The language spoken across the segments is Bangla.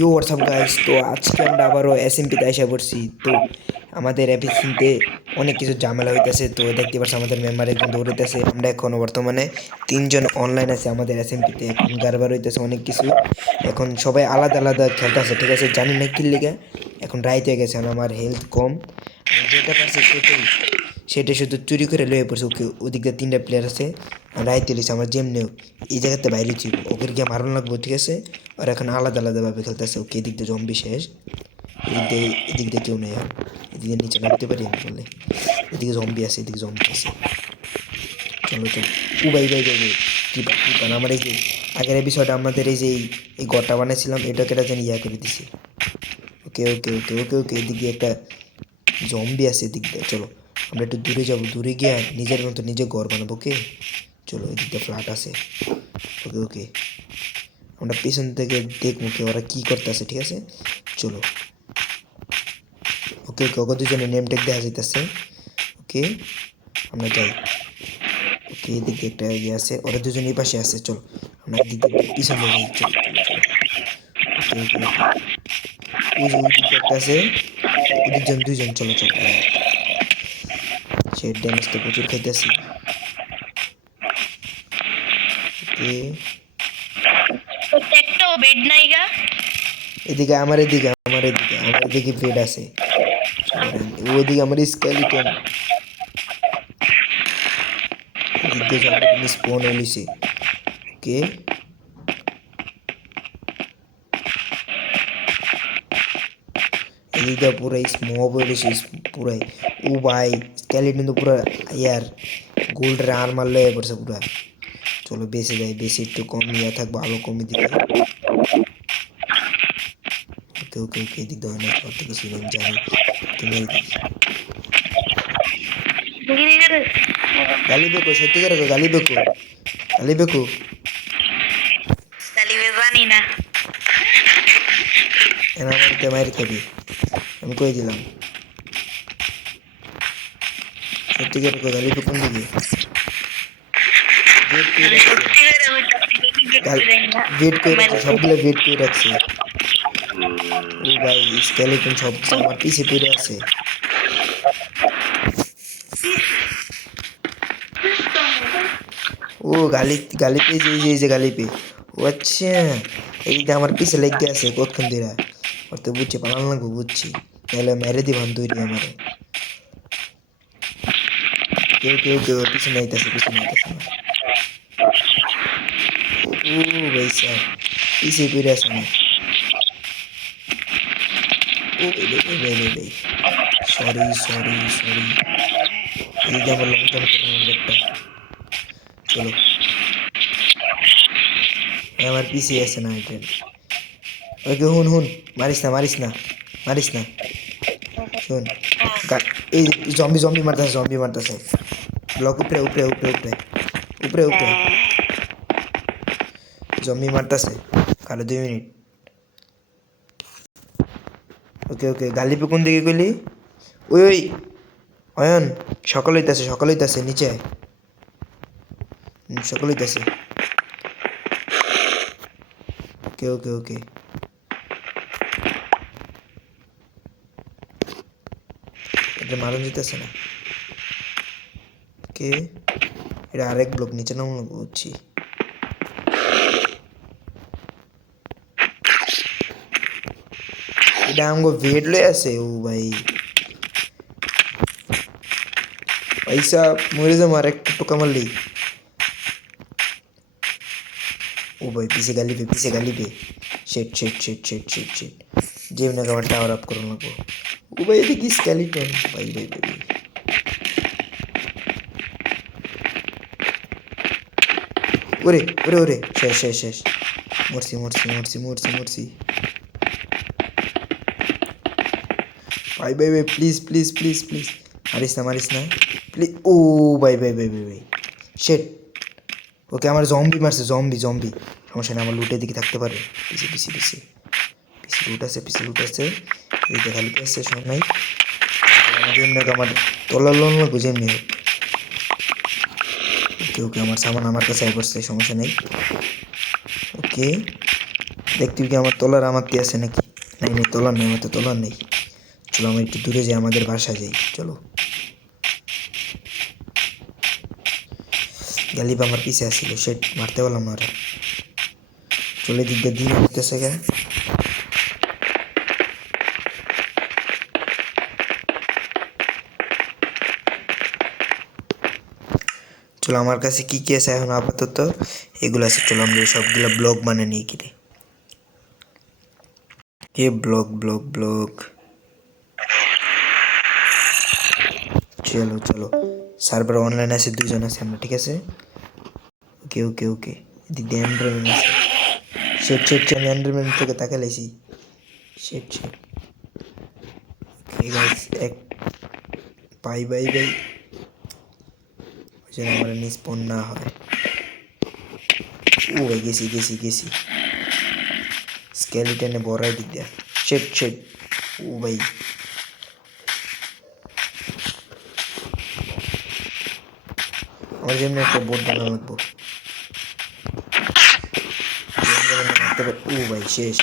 ইউ হোয়াটসঅ্যাপ গাইস, তো আজকে আমরা আবারও এসএমপিতে আইসা পড়ছি। তো আমাদের এপিসিতে অনেক কিছু ঝামেলা হইতেছে। তো দেখতে পাচ্ছি আমাদের মেম্বার একজন দৌড়াইতেছে। আমরা এখন বর্তমানে তিনজন অনলাইন আছে আমাদের এসএমপিতে। এখন গারবার হইতেছে অনেক কিছু। এখন সবাই আলাদা আলাদা খেলতেছে, ঠিক আছে? জানি না কি লিগে এখন রাইত হয়ে গেছে, আমার হেলথ কম। আমি যেটা পারছি সেটা শুধু চুরি করে লয়ে পড়ছে। ওকে ওদিক দিয়ে তিনটা প্লেয়ার আছে, রাইতে লিছে আমার যেমনি হোক এই জায়গাতে বাইরে ছিল, ওকে গিয়ে মারণ লাগবো, ঠিক আছে? আর এখন আলাদা আলাদাভাবে খেলতেছে। ওকে এদিক দিয়ে জম্বি শেষ, এদিক দিয়ে কেউ নেই। আর এদিকে নিচে নামতে পারি আমি বলে, এদিকে জম্বি আছে, এদিকে জম্বি আছে। চলো চলো। ও ভাই ভাই ভাই ভাই, কি পান আমার এই যে আগের এপিসোডে আমাদের এই যে এই ঘরটা বানাইছিলাম, এটাকে এটা যেন ইয়া করে দিছি। ওকে ওকে ওকে ওকে ওকে, এদিকে একটা জম্বি আছে এদিক দিয়ে। চলো আমরা একটু দূরে যাবো, দূরে গিয়ে নিজের মতো নিজে ঘর বানাবো। ওকে চলো, এদিক দিয়ে ফ্ল্যাট আছে। ওকে ওকে, আমরা পেছন থেকে দেখবো কি ওরা কি করতেছে, ঠিক আছে? চলো। ওকে ওকে, ওকে দুজনে নেম ট্যাগ দেওয়া যাইতেছে। ওকে আমরা যাই। ওকে এদিক দিয়ে একটা ইয়ে আছে, ওরা দুজন এই পাশে আছে। চলো আমরা এদিক দিয়ে পিছনে যাই। চলো চলো চলো। ওকে ওকে ওকে, ওই যে ওই দিক দিয়ে একটা আছে, ওদিকজন দুইজন। চলো চলো। সে ড্যামেজ তো প্রচুর খাইতেছি। ওকে প্রত্যেকটা বেড নাইগা। এদিকে আমার এদিকে বেড আছে। ওইদিকে আমার স্কেলিটন, এদিক দিয়ে জম্বি টিম স্পন হইছে। ওকে এদিক দিয়ে পুরাই স্মোক হইছে পুরাই। ও ভাই, স্কেলিটন তো পুরা ইয়ার গোল্ড আর্মার লয়ে পড়ছে পুরা। চলো বেঁচে যাই, বেশি একটু কম ইয়া থাকবো, আলো কমে দিকে। ওকে ওকে ওকে, এদিক দিয়ে অনেক অত কিছু আমি জানি। ওকে মেরে দিই। গালি বেকো, সত্যিকার গালি বেকো, গালি বেকো। তালিবে জানি না। এনা আমারতে মাইর খাবি, আমি কই দিলাম। সত্যিকার গালি বেকো কোন দিকে? ওয়েট করে আমি রাখছে, সত্যি করে ওয়েট করে রাখছে, সবগুলো ওয়েট করে রাখছে। ও ভাই, স্কেলেটন সব আমার পিছে পড়ে আছে। ও গালি গালি পেয়ে যে গালি পেয়ে। ও আচ্ছা, এই যে আমার পিছে লেগে আছে কতক্ষণ ধরে। ওর তো বুঝছি পালান লাগবো, বুঝছি, তাহলে মেরে দিবান তৈরি আমারে। কেউ কেউ কেউ পিছনে আইতাছে, পিছনে আইতাছে আমার। ও ভাই স্যার, পিছিয়ে পড়ে আছে আমার। ও ভাই ভাই ভাই ভাই ভাই ভাই, সরি সরি সরি। এদিকে আমার লং জাম্প করে নেবো একটা। চলো, আমার পিছিয়ে আছে না এটা। ওকে হুন হুন, মারিস না মারিস না মারিস না। শোন, এই জম্বি জম্বি মারতেছে, জম্বি মারতেছে। ব্লক উপরে উপরে উপরে উপরে উপরে উপরে, জম্বি মারতেছে। কারো 2 মিনিট। ওকে ওকে, গালি পে কোন দিকে গেলি? ওই ওই অয়ন, সকাল হইতাছে, সকাল হইতাছে, নিচে আয়। সকাল হইতাছে। ওকে ওকে ওকে, এটা মারণ যেতেছে না। ওকে, এটা আরেক ব্লক নিচে নামলো, বুঝছি। এটা আমাকে ভেট লয়ে আছে। ও ভাই, পয়সা মরে যাবো আর একটা টোকা মারলেই। ও ভাই, পিছে গালি পে, পিছে গালি পে। শেট শেট শেট শেট শেট শেট, যেমন আমার টাওয়ার আপ করুন লাগবো। ও ভাই এদিকে স্কেলিটন, ভাই ভাই ভাই ভাই। ওরে ওরে ওরে, শেষ শেষ শেষ, মরছি মরছি মরছি মরছি মরছি। ভাই ভাই ভাই, প্লিজ প্লিজ প্লিজ প্লিজ, মারিস না মারিস না প্লিজ। ও ভাই ভাই ভাই ভাই ভাই, শেট। ওকে আমার জম্বি মারছে, জম্বি জম্বি। সমস্যা নেই, আমার লুটের দিকে থাকতে পারে। পিছিয়ে পিছিয়ে পিছিয়ে পিছিয়ে লুট আছে, পিছিয়ে লুট আছে। এদিকে খালি আছে, সব নাই। আমাদের এমনি আমার তলার লোন লাগবে যেমনি হোক। ওকে ওকে, আমার সামান আমার কাছে পড়ছে, সমস্যা নেই। ওকে দেখ তুই কি আমার তলার আমারটি আছে নাকি? নাই নাই, তলার নেই, আমার তো তলার নেই। চলো আমরা একটু দূরে যাই, আমাদের বাসায় যাই, চলো। গালিব আমার পিছে আসছিল, সেট মারতে পারলাম না ওরা। চলে দিক দিয়ে দিন হতেছে গে। চলো আমার কাছে কি কি আছে এখন আপাতত এগুলো আছে, চলো আমরা সবগুলো ব্লগ বানিয়ে নিই কিরে। কে ব্লগ ব্লগ ব্লগ, চলো চলো। সার্ভার অনলাইন আছে, 2 জন আছে আমরা, ঠিক আছে। ওকে ওকে ওকে, এদিক দিয়ে অ্যান্ড্রয়েড আছে। শেট শেট, আমি অ্যান্ড্রয়েড থেকে তাকে লাইছি। শেট শেট। ওকে গাইস, এক বাই বাই বাই, যেন আমার নিস্পন না হয়। ও ভাই, গেছি গেছি গেছি। স্কেলিটনে বড়াই দিক দেয়া। শেট শেট। ও ভাই, আমার জন্য একটা বোর্ড বানানো লাগবো। ও ভাই শেষ,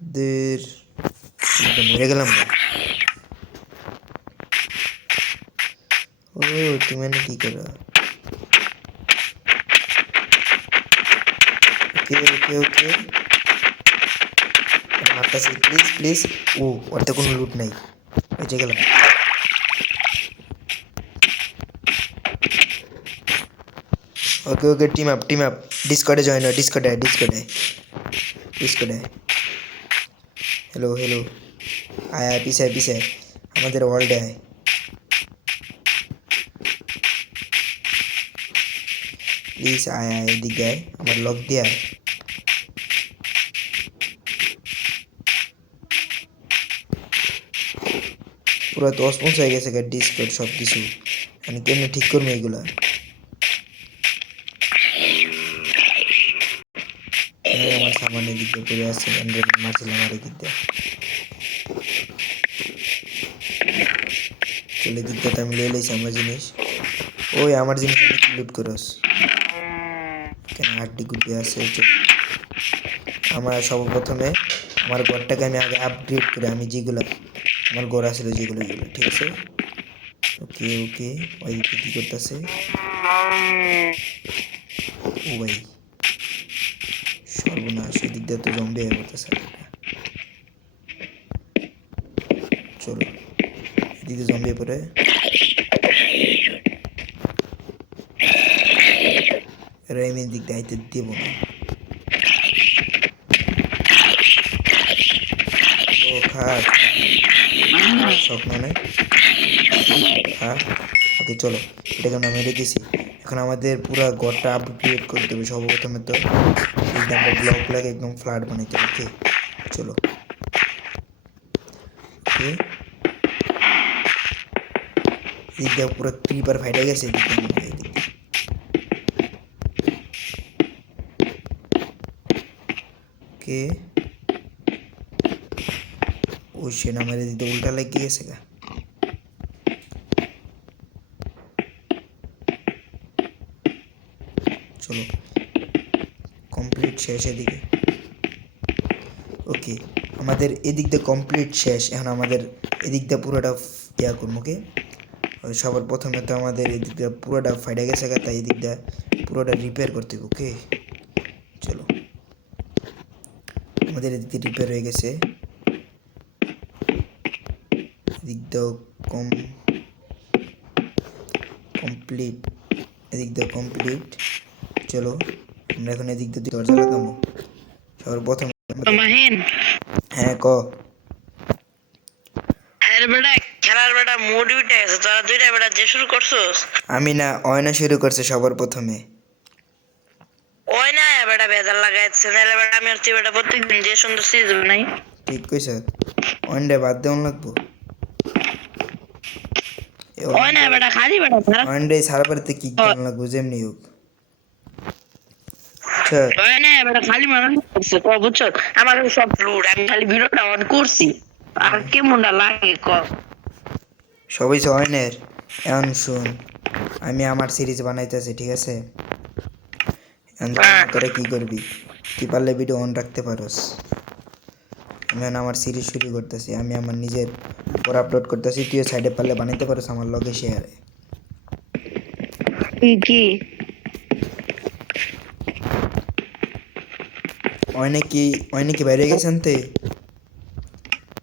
দের মরে গেলাম না। ও তুমি এনে কি করো? ওকে ওকে ওকে, মারতেছি, প্লিজ প্লিজ। ও, ওর তো কোনো লুট নাই, বেঁচে গেলাম। Okay okay, team up team up. ডিসকর্ডে জয়েন হয়, ডিসকর্ডে ডিসকর্ডে ডিসকর্ডে। হ্যালো হ্যালো, আয় আয়, পিছে পিছে, আমাদের ওয়ার্ল্ডে আয়। প্লিজ আয় আয়, এদিকে আয়, আমার লক দিয়ে আয়। পুরো তো অসমস হয়ে গেছে ডিসকর্ড সব কিছু, আমি কেমনে ঠিক করবো এগুলা? আমার সামানের দিক দিয়ে পড়ে আসছে, মারছিলাম আমার দিক দিয়ে। চলে দিক দিয়ে আমি লয়ে লাইছি আমার জিনিস। ওই আমার জিনিস কি লুট করস কেন? হাড্ডি গুড্ডি আছে। আমার সর্বপ্রথমে আমার ঘরটাকে আমি আগে আপগ্রেড করি, আমি যেগুলো আমার ঘর আছিল যেগুলো যেগুলো, ঠিক আছে। ওকে ওকে, ওই কি করতেছে? ও ভাই সর্বনাশ, এদিক দিয়ে তো জম্বি হয়ে পড়তেছে। চলো এদিকে জম্বি পরে, এরা আমি দিক দিয়ে আইতে দেবো না। ও খা, স্বপ্ন নেই খা। ওকে চলো, এটাকে আমরা মেরে দিছি। এখন আমাদের পুরো ঘরটা আপগ্রেড করতে হবে। সর্বপ্রথমে তো আমরা ব্লক লাগে একদম ফ্ল্যাট বানাইতে হবে। ওকে চলো, ওকে এদিক দিয়ে পুরো ক্রিপার ফাইটে গেছে, এদিক দিয়ে ওকে। ও সে নামের এদিক দিয়ে উল্টা লেগে গেছে গা। চলো কমপ্লিট শেষ এদিকে। ওকে আমাদের এদিক দিয়ে কমপ্লিট শেষ, এখন আমাদের এদিক দিয়ে পুরোটা ইয়া করবো। ওকে সবার প্রথমে তো আমাদের এদিক দিয়ে পুরোটা ফাইটে গেছে গা, তাই এদিক দিয়ে পুরোটা রিপেয়ার করতে হবে। ওকে চলো, আমাদের এদিক দিয়ে রিপেয়ার হয়ে গেছে, এদিক দিয়েও কমপ্লিট, এদিক দিয়ে কমপ্লিট। চলো আমরা এখন এদিক দিয়ে দরজা লাগাবো সবার প্রথমে। হ্যাঁ ক। আমি না, অয়না শুরু করছে সবার প্রথমে। ঠিক কইছ, অয়নডে বাদ দেওয়ান লাগবো। অয়নডে সারাবারতে কি কেমন লাগবো যেমনি হোক। আমার সব লুট, আমি খালি ভিডিওটা অন করছি আর কেমনটা লাগে ক। সবাই অয়নের। এখন শুন, আমি আমার সিরিজ বানাইতেছি, ঠিক আছে। তোরা কি করবি? তুই পারলে ভিডিও অন রাখতে পারোস। আমি এখন আমার সিরিজ শুরু করতেছি, আমি আমার নিজের পর আপলোড করতেছি, তুই সাইডে পারলে বানাইতে পারোস আমার লগে শেয়ারে। কি কি অনেকে বাইরে গেছেন তে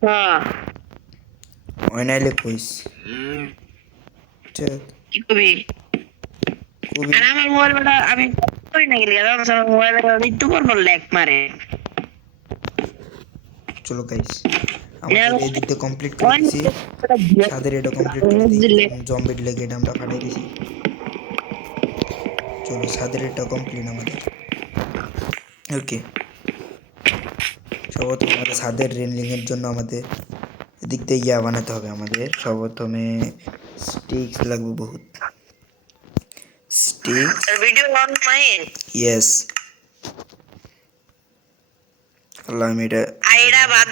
হ্যাঁ অনাইলে কইস। চল কি কবি খুবই আর আমার মোবাইলটা আমি কই না গেলি আমার মোবাইলটা একটু পর পর ল্যাগ মারে চলো গাইস, আমাদের এই দিকটা কমপ্লিট করে দিছি, সাদের এটা কমপ্লিট করে দিই। জম্বির লেগে এটা আমরা ফাটাই দিছি। চলো সাদের এটা কমপ্লিট আমাদের। ওকে, সর্বপ্রথম আমাদের ছাদের রেলিংয়ের জন্য আমাদের এদিক দিয়ে ইয়া বানাতে হবে। আমাদের সর্বপ্রথমে স্টিক্স লাগবে, বহুত sticks. Video on mine yes, Allah আমি এটা আইডা বাদ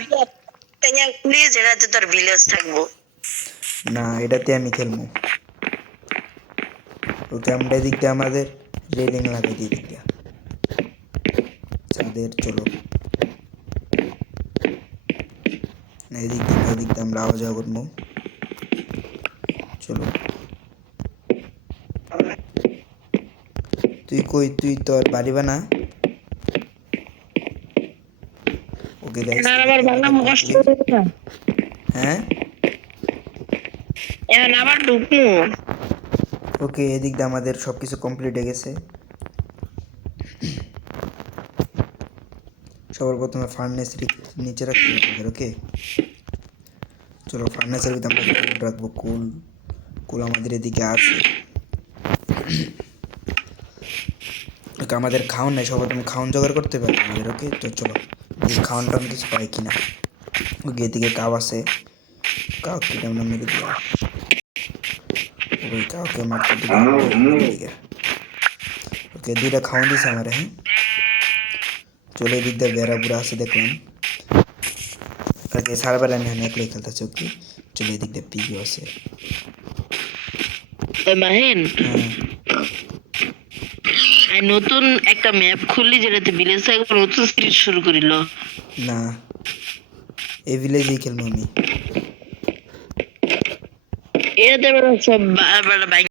দিয়ে প্লিজ এটাতে তোর ভিলেজ থাকবো না, এটাতে আমি খেলবো। ওকে, আমরা এদিক দিয়ে আমাদের রেলিং লাগাই দিই এদিক দিয়ে ছাদের। চলো এদিক দিয়ে আমরা আওয়া যাওয়া করবো। চলো তুই কই, তুই তোর বাড়ি বানা। ওকে গাইস, এখন আবার বাংলা মুখস্থ করবো না হ্যাঁ এখন আবার ঢুকবো ওকে, এদিক দিয়ে আমাদের সব কিছু কমপ্লিট হয়ে গেছে। সবার প্রথমে ফার্নেস নিচে রাখতে হবে আমাদের। ওকে চলো, ফার্নেসের ভিতরে আমরা কুল রাখবো। কুল আমাদের এদিকে আছে। ওকে, আমাদের খাওয়ান নাই, সবার তুমি খাওয়ান জোগাড় করতে পারবে আমাদের। ওকে তো চলো দেখি খাওয়ানটা আমি কিছু পাই কিনা। ওকে, এদিকে কাউ আছে, কাউ কেটে আমরা মেরে দিলাম। ওই কাউকে মারতে দিলাম এদিকে। ওকে, দুইটা খাওয়ান দিছে আমার। হ্যাঁ চলো, এদিক দিয়ে বেড়া বুড়া আছে দেখলাম। ওকে, সারাবেলা আমি এখানে একলাই খেলতেছি। ওকে চলো, এদিক দিয়ে পিও আছে। মাহিন হ্যাঁ আর নতুন একটা ম্যাপ খুললি যেটাতে ভিলেজ থাকবো নতুন সিরিজ শুরু করিল না, এই ভিলেজেই খেলবো আমি। এটাতে সব